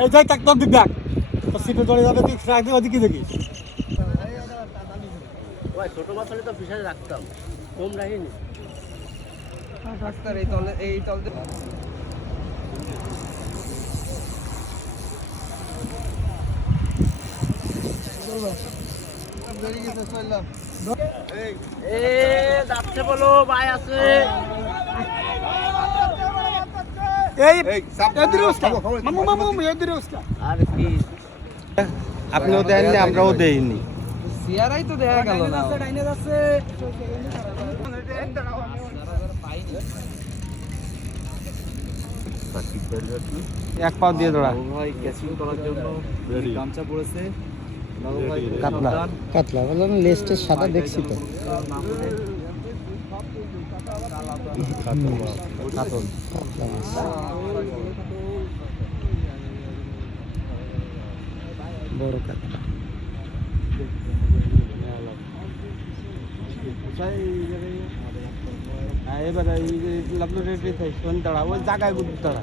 এই যাই ট্রাক্টর দিক দেখ। তো সিটে চলে যাবে তুই ট্রাক ওদিকে দেখি ভাই ছোট মাছ হলে তো ফিশারে রাখতাম। কম রাখিনি। ডাক্তার এই তলে এই তলতে এ যাচ্ছে বলো ভাই আছে এই এদিকে উস্কা মামু মামু এদিকে উস্কা আর কি আপনিও দেননি আমরাও দেইনি। সিয়ারাই তো দেখা গেল না। এক পাও দিয়ে ধরা ভাই ক্যাচিং করার জন্য গামছা পড়েছে। কাতলা। কাতলা বললাম লেস্টের সাদা দেখছি তো। কাতল বড় কাতলা এবার লাভলো রেডি থাই শোন তাড়া ওই জায়গায় গুড তাড়া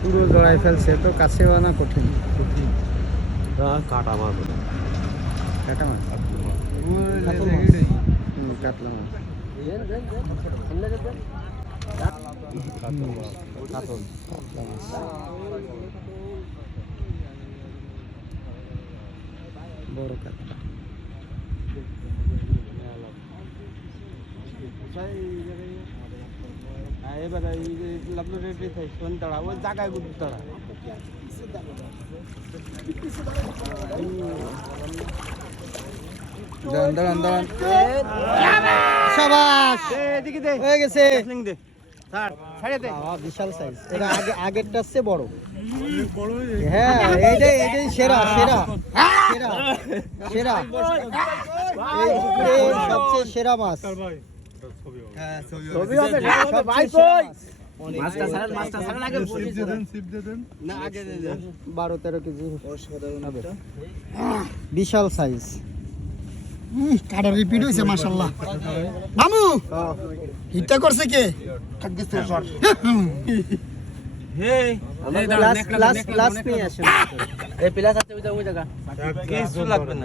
পুরো জড়াই ফেলছে তো কাছে আনা কঠিন? কাটা মাছ। কাটা মাছ? কাতল মাছ হুম, কাতলা মাছ। কাতল। দাঁড়ান দাঁড়ান সাবাস এদিকে দে হয়ে গেছে দে বড় হ্যাঁ এইটাই সেরা সেরা সেরা সেরা এই সবচেয়ে সেরা মাছ ছবি হবে ভাই কই? মাছটা ছাড়েন মাছটা ছাড়েন আগে না আগে দে দে। বারো তেরো কেজি। বিশাল সাইজ কাটা রিপিট হয়েছে মাশাল্লাহ মামু হিটটা করছে কে? লাস্ট লাস্ট লাস্ট নিয়ে আসেন। এই প্লাস আছে ওই জায়গা ওই জায়গা। কিছু লাগবে না।